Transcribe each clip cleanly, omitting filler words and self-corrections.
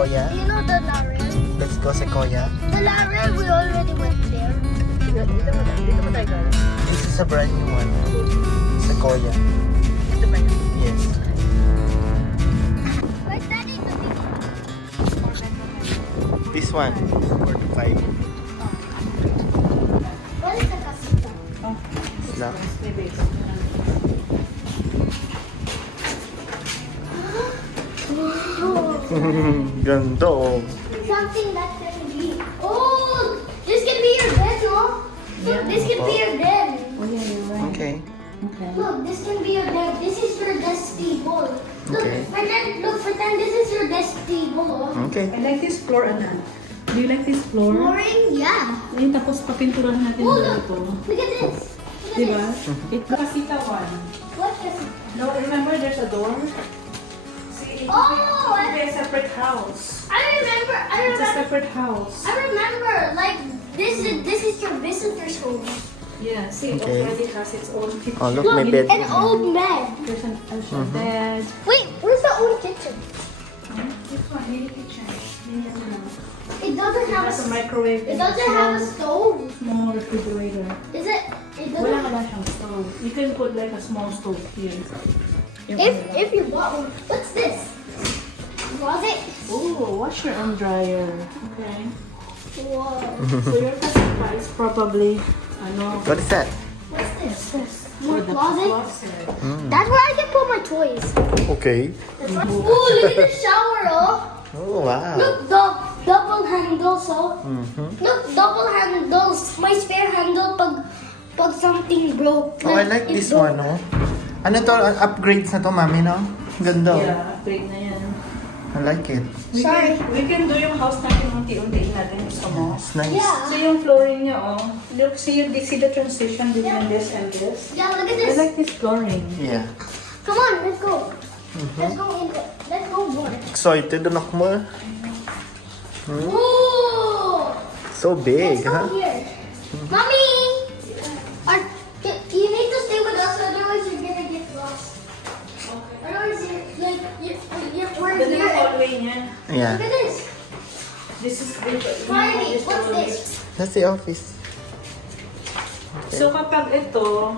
Sequoia. You know the Laurel? Let's go Sequoia. The Laurel, we already went there. Dito mo tayo galing. This is a brand new one. Sequoia. Dito ba yun? Yes. Where's Daddy? This one. 45. What is the casita? Slap. Ganda oh. Something that can be. Oh, this can be your bed, no? Look, this can be your bed. Oh yeah, you're right. Okay. Okay. Look, this can be your bed. This is your desk table. Look, Okay. pretend this is your desk table. Oh. Okay. I like this floor, Anan. Do you like this floor? Flooring, yeah. Ayun, tapos papinturahan natin Oh, dito. look at this. Look at Diba? this. It's Casita one. What casita? No, remember there's a door? See, Oh, it's a separate house. I remember. It's a separate house. I remember. Like this is your visitor's home. Yeah, see, it Okay. already has its own kitchen. Oh, look, may bed. An old bed. There's a bed. Wait, where's the old kitchen? This one, mini kitchen. Mini kitchen. It doesn't It have has a a. microwave. It and doesn't have a stove. small refrigerator. Is it? It Wala doesn't. ka siyang stove. You can put like a small stove here. If you bought one, what's this? Closet. Oh, washer and dryer. Okay. Whoa. So your casita is probably, ano, What is that? What's this? for More the closet. closet. That's where I can put my toys. Okay. Ooh, look at the shower, oh. Oh, wow. Look, the double handles, oh. Mm-hmm. Look, double handles. My spare handle pag something broke. Oh, I like it this broke. one, oh. Ano to? Upgrades na to, mami, no? Ganda, oh. Yeah, upgrade na yan. I like it. Sorry. We can do yung house natin unti-unti natin. Gusto mo? It's nice. Yeah. So yung flooring niya, oh. Look, see the transition between this and this? Yeah, look at I this. like this flooring. Yeah. Come on, let's go. Let's go in. Let's go more. Excited anak mo. Ooh. So big, Let's go huh? here. Mommy! You need to stay with us, otherwise you're gonna get lost. Otherwise, we're Ganda yung here. hallway niya. Yeah. Look at this. This is Finally, what's this? That's the office. So kapag ito,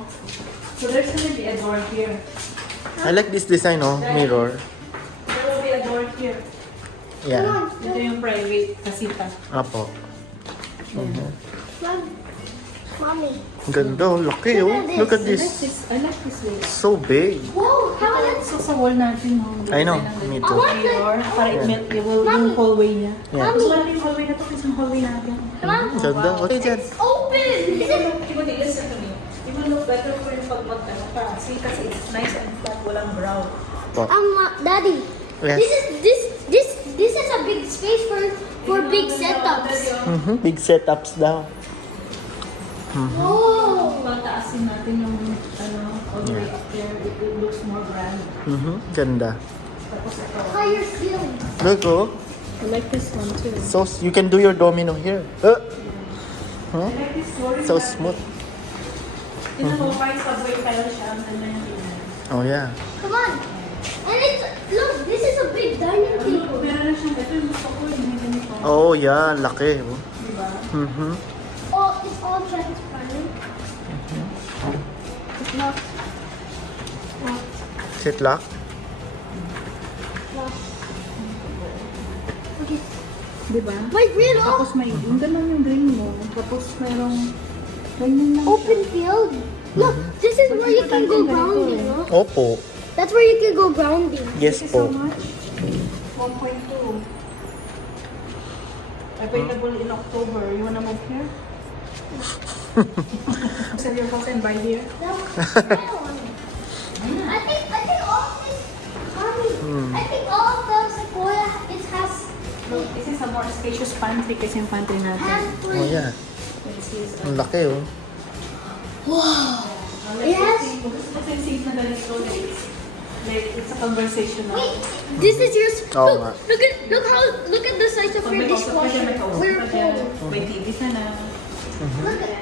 so there's gonna be a door here. I like this design, oh. Mirror. There will be a door here. Yeah. Ito yung private kasita. Apo. Mommy. Ganda, oh. Laki, oh. Look at I like this. this. I like this way. So big. Whoa, how about So sa wall natin, no? I know, me too. Mirror, para it will yung hallway niya. Yeah. Gusto natin yung hallway na to kasi yung hallway natin. Ganda. Okay, dyan. It's open? Is it? Timothy, listen to me. It will look better for yung pag mag-ano ka. See, kasi it's nice and flat, walang brown. Daddy. Yes. This is a big space for big setups. Big setups daw. Whoa. Pataasin natin yung all the way up there. It looks more grand. Ganda. Tapos ito. Higher ceiling. Look, oh. I like this one too. So, you can do your domino here. I like this flooring. So smooth. Tingnan mo, kahit subway tile siya, ang ganda niya tingnan. Oh, yeah. Come on. And look, this is a big dining table. Meron na siyang, ito yung gusto ko, yung ganito. Oh, yeah. Laki, oh. Diba? Oh, it's all transparent. It's not. Is it locked? Okay. Diba? Wait, real Tapos may, yung ganun yung drain mo. Tapos mayroong, ganyan lang siya. open field. Look, this is where you can go grounding. No? Opo. That's where you can go grounding. Yes This is how po. much? 1.2. Available in October. You wanna move here? Sell your house and buy here? I think all of this, Mommy, I think all of the Sequoia, it has Look, this is a more spacious pantry kasi yung pantry natin. pantry. Oh, yeah. This is, Ang laki, oh. Yes. Gusto ko yung safe na ganito. Like, it's a conversation na. Wait, this is your. Oo nga. Look at the size of Pag your may kausap ka dyan, may dishwasher. kausap We're ka dyan. full. May TV ka na. Look at.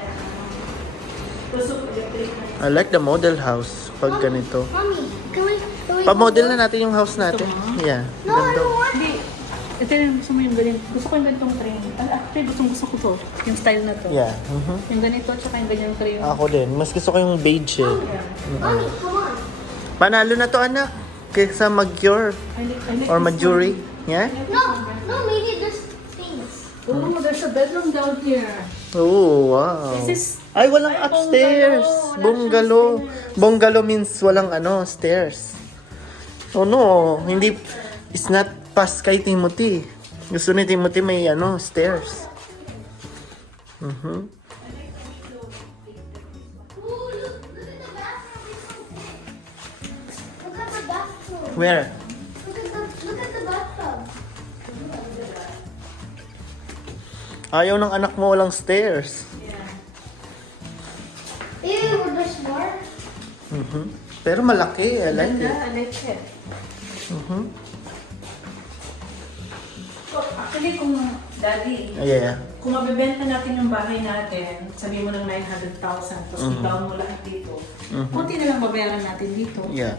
Tusok, electric na. I like the model house pag ganito. Mommy, can we Pa-model na natin yung house natin. Yeah. No, I Ganda. don't want. Hindi. Ito yung gusto mo yung ganyan. Gusto ko yung ganitong tray. Actually, gusto ko to. Yung style na to. Yeah. Yung ganito, tsaka yung ganyang tray. Ako din. Mas gusto ko yung beige eh. Mommy, come on. Panalo na to, anak. Kaysa mag-cure I like or this majuri. Yeah? No, maybe there's things. one. Oh, there's a bedroom down here. Oh, wow. This is... Ay, walang Ay, upstairs. bungalow. Wala Bungalow. siyang stairs. Bungalow means walang stairs. Oh no, hindi, it's not pass kay Timothy. Gusto ni Timothy may stairs. Ooh, look at the bathroom. Where? Look at the bathtub. Ayaw ng anak mo walang stairs. Yeah. Ew, there's more. Pero malaki, I like Ganda, it. I like it. So, actually, kung daddy, Yeah. kung mabibenta natin yung bahay natin, sabi mo ng 900,000, tapos i-down mo lahat dito, kunti na lang babayaran natin dito. Yeah.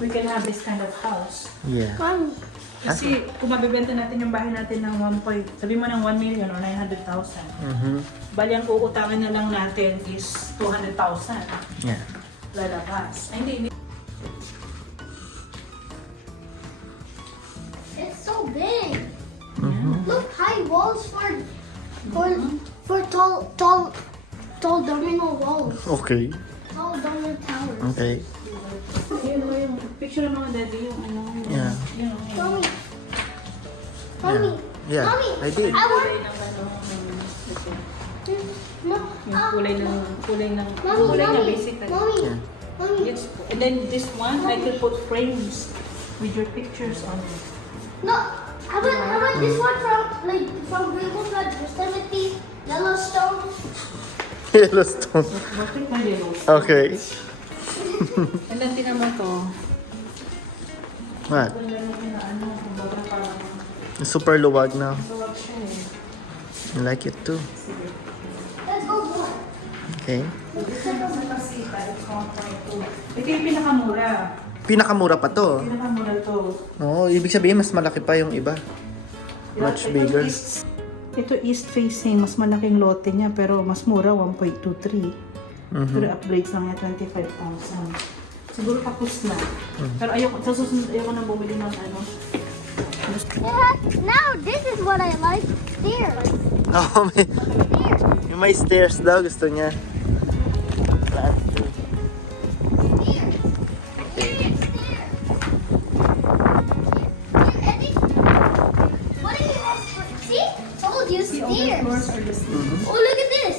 We can have this kind of house. Yeah. Mommy. Kasi kung mabibenta natin yung bahay natin ng 1 sabi mo ng 1 million or 900,000, bali ang uutangin na lang natin is 200,000. Yeah. Lalabas. Ay, hindi. It's so big. Look, high walls for tall domino walls. Okay. Tall domino towers. Okay. Yun mo yung picture ng mga daddy, yung ano. Yeah. Yun, Mommy. Mommy. Yeah. Mommy. I did. I want. kulay ng ano. ito. Yung Mommy. kulay na Mommy. basic. Mommy. Yeah. Mommy. It's, and then this one, I could put frames with your pictures on it. No. How about this one from Greenwood, Yosemite, Yellowstone? Yellowstone. Bakit may yellow? Okay. And then tinan mo to. What? Ganda nung ano, kumbaga parang Super luwag na. tawag siya eh. I like it too. Sige. Let's go more. Okay. Sa Pasita, it's 1.2. Ito yung pinakamura. Pinakamura pa to. Pinakamura to. Oo, ibig sabihin mas malaki pa yung iba. Much Ito bigger. Ito east facing, mas malaking lote niya pero mas mura, 1.23. Pero upgrades lang niya, 25,000. Siguro tapos na. Pero ayoko, sa susunod ayoko na bumili ng ano. Yeah. Now this is what I like. Stairs. Oh, may, Stairs. yung may stairs daw gusto niya. Stairs. What do you have? See? Told you The other floors stairs. are the same. Oh, look at this.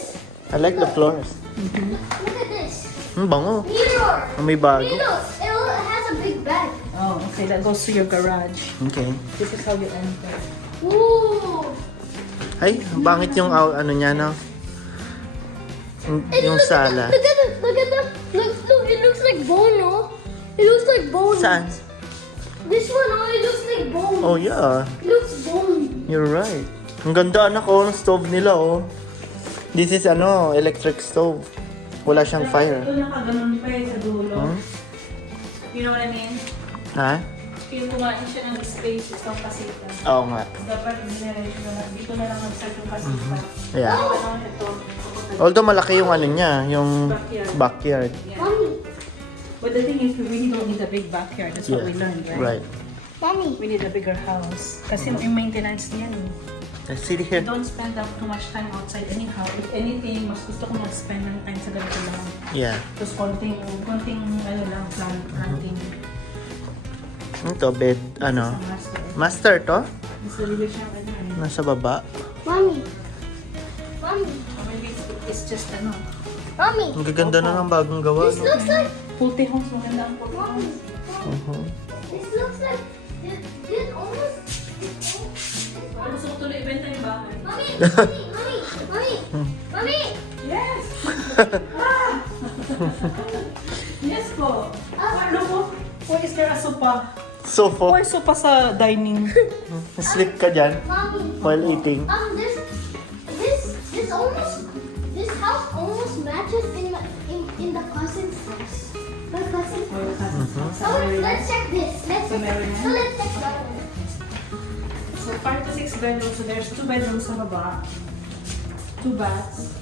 I like the floors. Look at this. Bango. Mirror. Oh, may bago. Look, it has a big bed. Oh, okay, that goes to your garage. Okay. This is how you enter. Ooh. Ay, bangit yung ano niya, no? Yung Look at sala. Look at the, look, it looks like bone, no? It looks like bone. Saan? This one, oh, it looks like bone. Oh, yeah. It looks bone. You're right. Ang ganda, anak, oh, ng stove nila, oh. This is, electric stove. Wala siyang fire. Ito nakaganon pa eh sa dulo. You know what I mean? Ha? Kaya kumain siya ng space, itong kasita. Oo nga. Dapat generation na lang. Dito na lang mag-start yung kasita. Yeah. Ano ito? Although malaki yung ano niya, yung backyard. Yeah. Mommy, But the thing is, we really don't need a big backyard. That's what we learned, right? Right. Mommy. We need a bigger house. Kasi yung maintenance niyan. Let's see We here. don't spend up too much time outside anyhow. If anything, mas gusto ko mag-spend ng time sa ganito lang. Yeah. Tapos konting ano lang, planting. Ito, bed, Sa master. master to? Mas sarili siyang ano eh. Nasa baba. Mommy. Mommy. Or maybe it's just ano. Mommy. Ang gaganda na ng bagong gawa, This no? looks like. Pulte homes, maganda ang pulte Mommy. homes. Mhm. This looks like. This almost. Pero gusto ko tuloy ibenta yung bahay. Mommy. Mommy. Mommy. Mommy. Yes! Yes po. Ano po? Or is there a sopa? Sofa. Or sopa sa dining? Sleep ka dyan Mommy. while eating. This almost. This house almost matches in the cousin's house. My cousin's house. Oh, let's check this. Let's check. Meron yan? So let's check that one. So 5 to 6 bedrooms. So there's 2 bedrooms sa baba. 2 baths.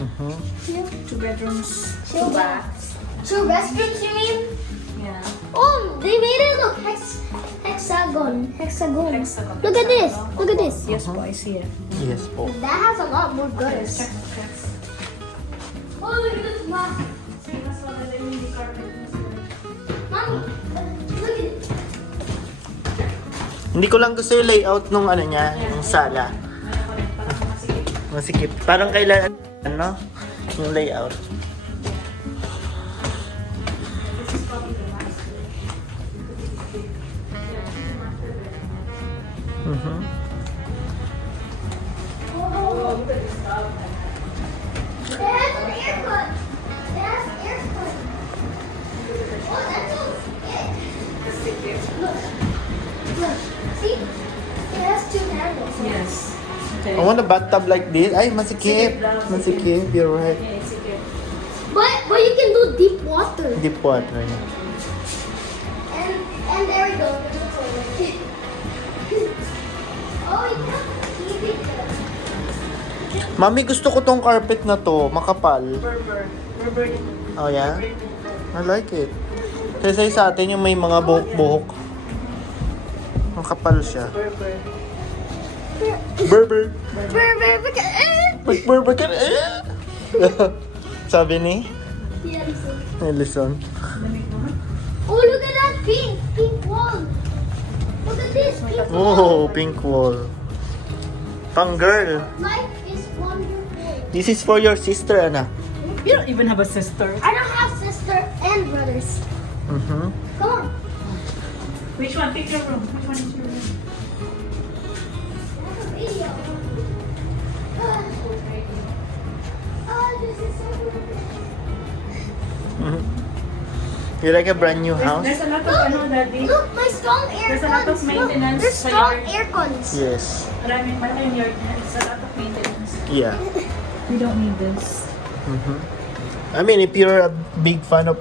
Mhm. 2 bedrooms. 2 baths. 2 restrooms, you mean? Yeah. Oh, they made it look hexagon. Hexagon. Hexagon. Look at this. Look at this. Yes po, I see it. Yes po. That has a lot more gutters. Check. Oh, look at this map. See, that's what they mean the carpet. Mommy, look at it. Hindi ko lang gusto yung layout nung ano niya, yung sala. Ayaw ko rin, parang masikip. Masikip. Parang kailan, ano, yung layout. This is probably the master. Mhm. Oh, look at this tub. It has an aircon. It has an aircon. Oh, that's so big. Look. Look. See? It has 2 handles. Yes. Okay. I want a bathtub like this. Ay, masikip. Masikip, you're right. Yeah, it's okay. But you can do deep water. Deep water. And there we go. There's a toilet. Oh, you can keep it there. Mami, gusto ko tong carpet na to. Makapal. Berber. Oh, yeah? I like it. Kasi sa atin yung may mga buhok-buhok. Makapal siya. Berber. Berber. Berber. Berber ka na. Sabi ni Yeah, listen. Nelson. Oh, look at that pink wall. Look at this pink wall. Oh, pink wall. Pang girl. Life is wonderful. This is for your sister, anak. You don't even have a sister. I don't have sister and brothers. Mhm. Come on. Which one? Pick your room. Which one is your room? I have a radio. Oh, this is so good. Mhm. You like a brand new house? There's a lot of ano, daddy. Look, my strong air There's a lot of cons. maintenance Look, there's sa strong yard. air cons. Yes. Maraming yung yard niya. It's a lot of maintenance. Yeah. We don't need this. Mhm. I mean, if you're a big fan of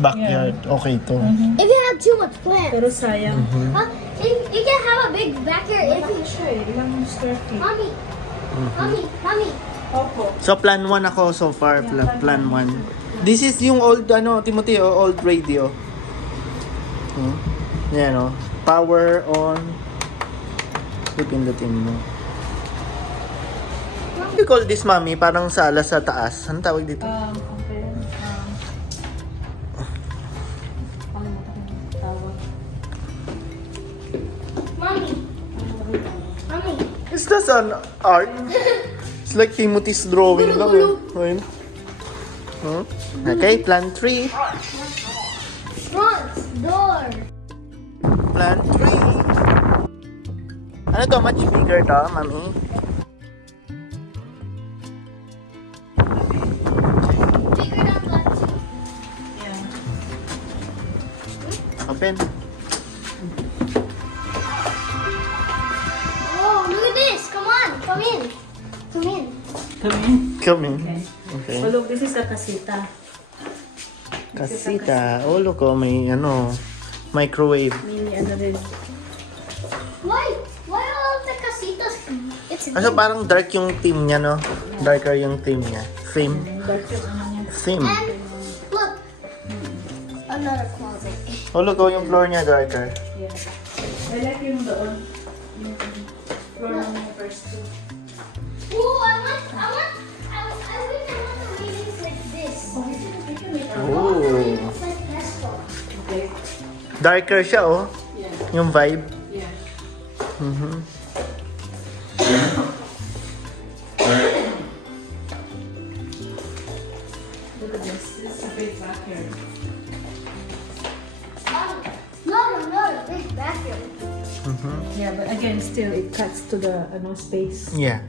backyard, okay to. If you have too much plants. Pero sayang. Huh? You can have a big backyard if you... siya eh. Ilang square feet. Mommy. Mommy. Opo. So plan 1 ako so far, plan 1. This is yung old Timothy, old radio. Yan power on. Pipindutin mo. What do you call this, mami? Parang sala sa taas. Anong tawag dito? Okay. Pangalimutan ko yung tawag. Mommy. Is this an art? It's like Timothy's drawing lang. Ayun. Okay, plan 3. Front door. Plan 3. Ano to? Much bigger to, mami? Bigger than plan 2. Yeah. Open. Oh, look at this. Come on. Come in. Come in. Come in. Okay. Okay. So look, this is the casita. Kasita. Oh, look, may microwave. Mini ano rin. Why all of the casitas? It's So parang dark yung theme niya, no? Darker yung theme niya. Theme. Dark yung ano niya. Theme. And look, another closet. Oh, look, yung floor niya darker. Yeah. I like yung doon. Yung floor ng mga first two. Ooh, I wish I want the readings like this. Oh. It's like restaurant. Okay. Darker siya, oh. Yeah. Yung vibe. Yeah. Mhm. Look at this. This is a big backyard. No, big backyard. Mhm. Yeah, but again, still it cuts to the space. Yeah.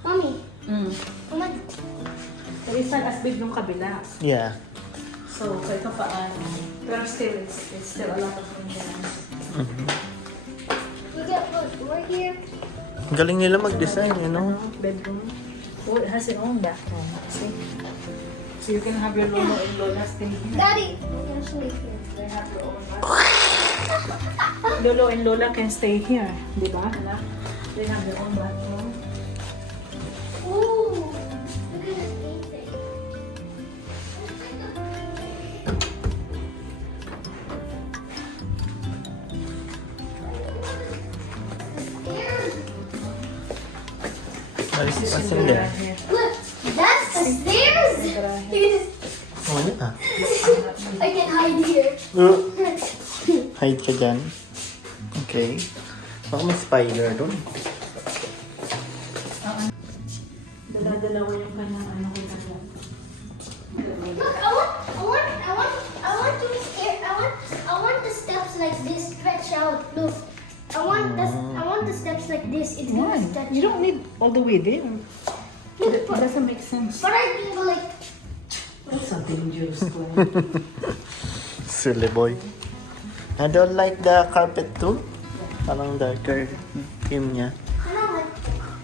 Mommy, come on. But it's not as big nung kabila. Yeah. So, kahit pa paano. Pero still, it's still a lot of maintenance. Look, we're here. Ang galing nila mag-design, Bedroom. Oh, it has its own bathroom. See? So you can have your lolo and lola stay here. Daddy, we can sleep here. They have your own bathroom. Lolo and Lola can stay here. Di ba? Anak? They have their own bathroom. Ooh, look at this game thing. Stairs. What's in there? Look, that's the stairs. You just- Oh, yeah. I can hide here. Hide ka dyan. Okay. Baka may spider doon. Dala-dalawa yung kanyang ano ko na yan. Look, I want to stair. I want the steps like this stretch out. Look, I want the steps like this. It's gonna Why? stretch. You don't need all the way there. It doesn't make sense. But I can go like. That's a dangerous plan. Silly boy. I don't like the carpet too. Parang darker theme niya.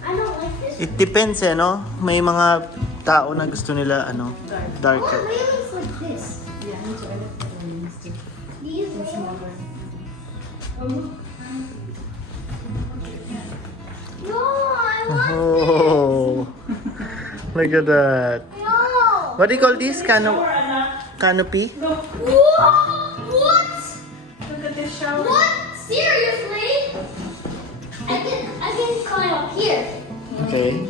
I don't like this. It depends eh, no? May mga tao na gusto nila, ano, I want darker. railings like this. Yeah, I need to edit the railings too. These railings. No, I want Oh, look at that. no. What do you call this? Canopy? Look, Whoa! What? look at this shower. What? Seriously? I can climb up here. Okay.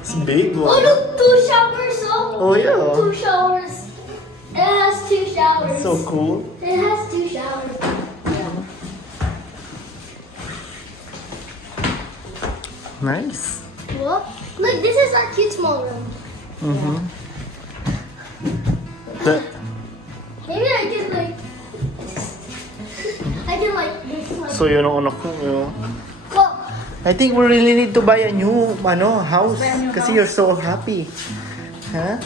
It's big Oh, one. look, 2 showers. Oh, yeah. 2 showers. It has 2 showers. So cool. It has 2 showers. Nice. Look, look, this is our cute small room. Mm-hmm. The, Maybe I can like this one. so yun ang anak ko. Go. I think we really need to buy a new house. Kasi you're so happy. Huh?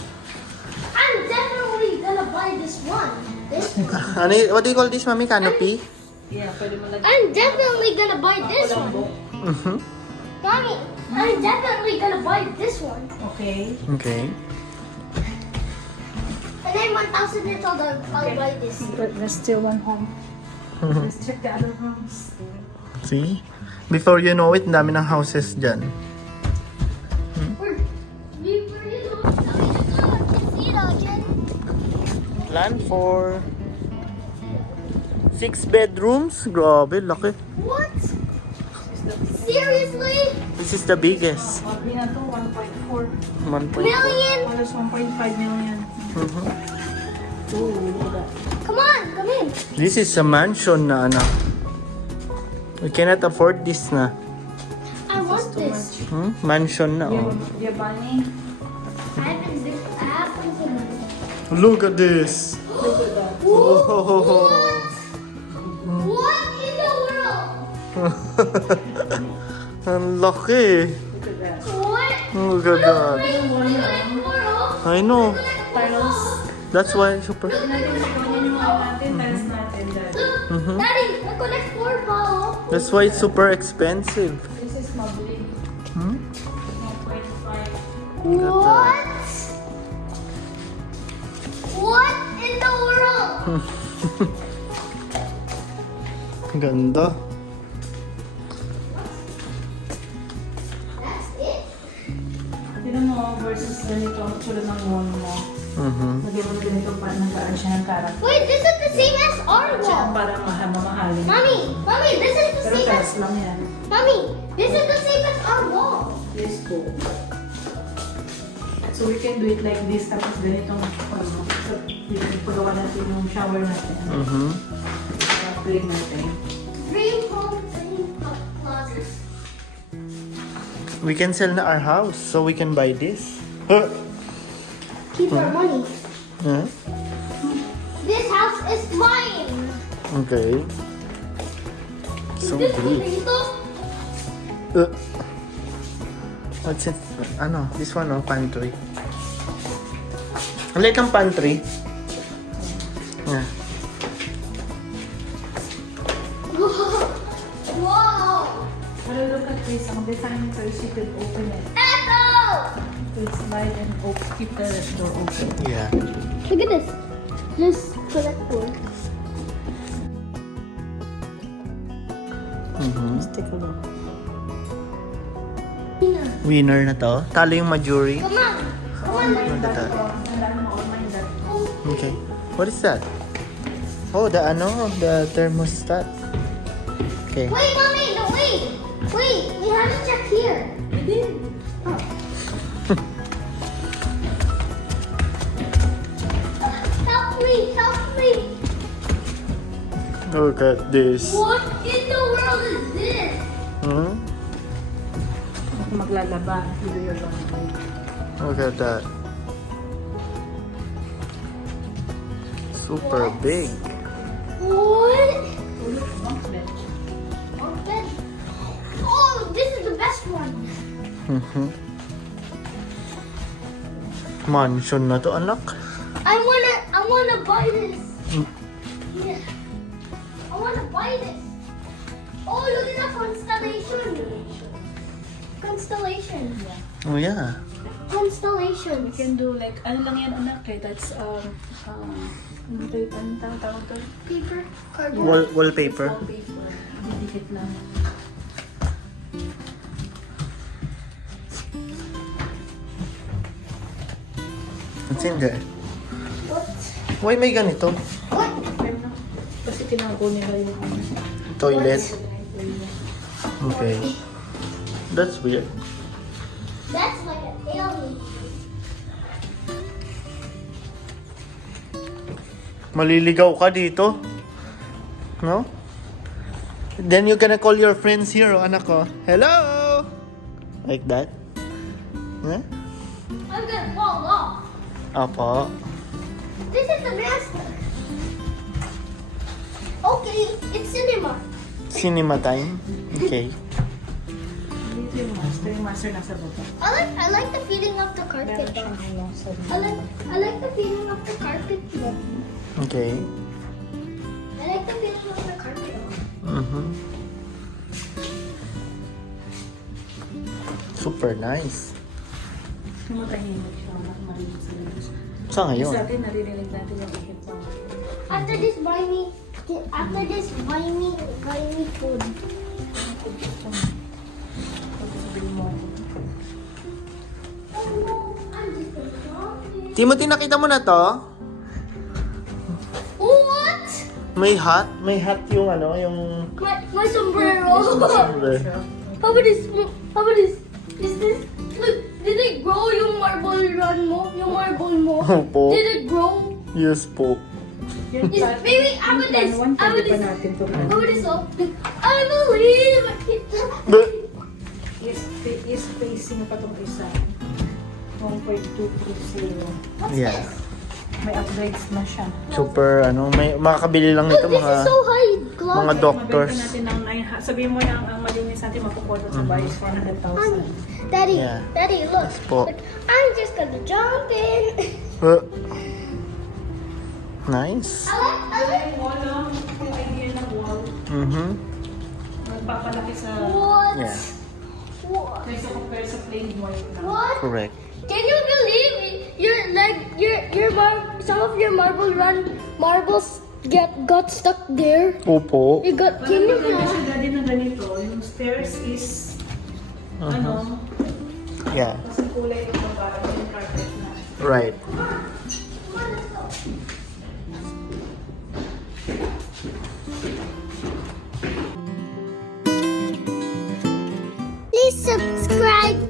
I'm definitely gonna buy this one. This one. What do you call this, mami? Canopy? Yeah, pwede mo lagyan. I'm definitely gonna buy this one. Mm-hmm. Mommy, I'm definitely gonna buy this one. Okay. Okay. And then 1,000 years old, I'll buy this. But there's still one home. Let's check the other rooms. See? Before you know it, ang dami ng houses dyan. Before you know, I can see it again. Plan for 6 bedrooms. Grabe, laki. What? Seriously? This is the biggest. Sabi na to, 1.4. 1.4. Million? Almost 1.5 million. Mhm. Ooh, look at that. Come on, come in. This is a mansion na anak. We cannot afford this na. I want Too this. much. Mansion na, oh. Your bunny. I have to Look at this. Look at that. Oh. What in the world? Ang laki. Look at that. What? Look at that. World? I know. Tiles. That's why super. Natin yung natin, tiles natin dad. Look, Daddy, I collect 4 balls. That's why it's super expensive. This is lovely. Hmm? 1.5. What? What in the world? Ganda. That's it? Tignan mo versus ganito ang tsura ng wall mo. Mhm. Lagyan mo na ganito pa nagkaan siya ng karat. Wait, this is the same as our Siya ang wall. parang mamahalin. Mommy, this is the Pero same tiles as. lang yan. Mommy, this is the same as our wall. Let's go. So we can do it like this, tapos ganito so, pagawa natin yung shower natin. Mhm. Play natin. 3 home closets. We can sell na our house so we can buy this. Huh? Keep our money. Huh? This house is mine. Okay. So This big. dito. What's it? Ano? This one, oh, pantry. Ang liit ng pantry. Yeah. Wow. Pero look at this, ang design first, you could open it. Echo. So it's slide and keep the door open. Yeah. Look at this. Just collect 4. Mhm. Let's take a look. Winner na to. Talo yung Majuri. Come on. Come on. Look at that. Tandaan mo, all mine that. Okay. What is that? Oh, the thermostat. Okay. Wait, mommy, no, wait. Wait, we have to check here. We did. Help me, help me. Look at this. What in the world is this? Hmm? Ako maglalaba. You do your laundry. Look at that. Super big. What? Bunk bed. Our bed. Oh, this is the best one. Mhm. Mansion na to, anak. I wanna buy this. Mm. Yeah. I wanna buy this. Oh, look at that constellation. Constellation. Oh yeah. Constellations. You can do like, ano lang yan anak eh, that's, ano tawag to? Paper. Cardboard. Wallpaper. Wallpaper. Didikit lang. What's in there? What? Why may ganito? What? Pero, kasi tinago nila yung Toilet. Okay. That's weird. That's like an alien. Maliligaw ka dito. No? Then you're gonna call your friends here, oh, anak ko. Hello! Like that. Huh? I'm gonna fall off. Apo. This is the master. Okay, it's cinema. Cinema time. Okay. Dito yung master. Yung master nasa baba. I like the feeling of the carpet. Meron siyang ano sa I like the feeling of the carpet. Okay. I like the feeling of the carpet. Mhm. Super nice. Matahimik siya. Marinig sa labas. Sa ngayon. Sa atin, naririnig natin yung ihip ng After this, buy me food. pagkasabihin mo. Oh no, I'm just a zombie. Timothy, nakita mo na to? What? May hat? May hat yung ano, yung... My sombrero. How about this? How about this? Is this? Look, did it grow yung marble run mo? Yung marble mo? Opo. Did it grow? Yes po. Yung Is, baby, how about this? one, How about pwede pa this? natin to. How about this? Oh, I believe. Is facing pa itong isa. 1.220. Yeah. May upgrades na siya. Super, ano, may makakabili lang nito Look, this mga... is so high. Glow. mga doctors. Mabenta natin ng 9, sabihin mo na ang malinis natin makukuha sa bahay is 400,000. Daddy, Yeah. Daddy, look. Yes po. Look, I'm just gonna jump in. Nice. I like. Yung wall, yung idea ng wall, Mhm. magpapalaki sa What? Yeah. What? kaysa compare sa plain white na. What? Correct. Can you believe it? Some of your marbles got stuck there. Opo. You got. Pag Can you maganda believe? siya daddy na ganito, yung stairs is ano, Yeah. kasi kulay yung baba, yung carpet na. Right. Please subscribe